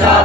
야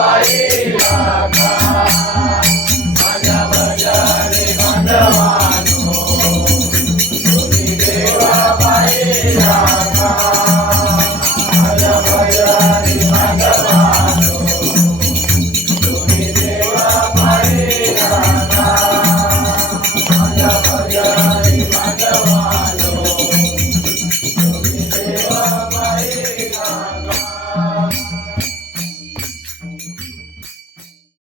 Bahia.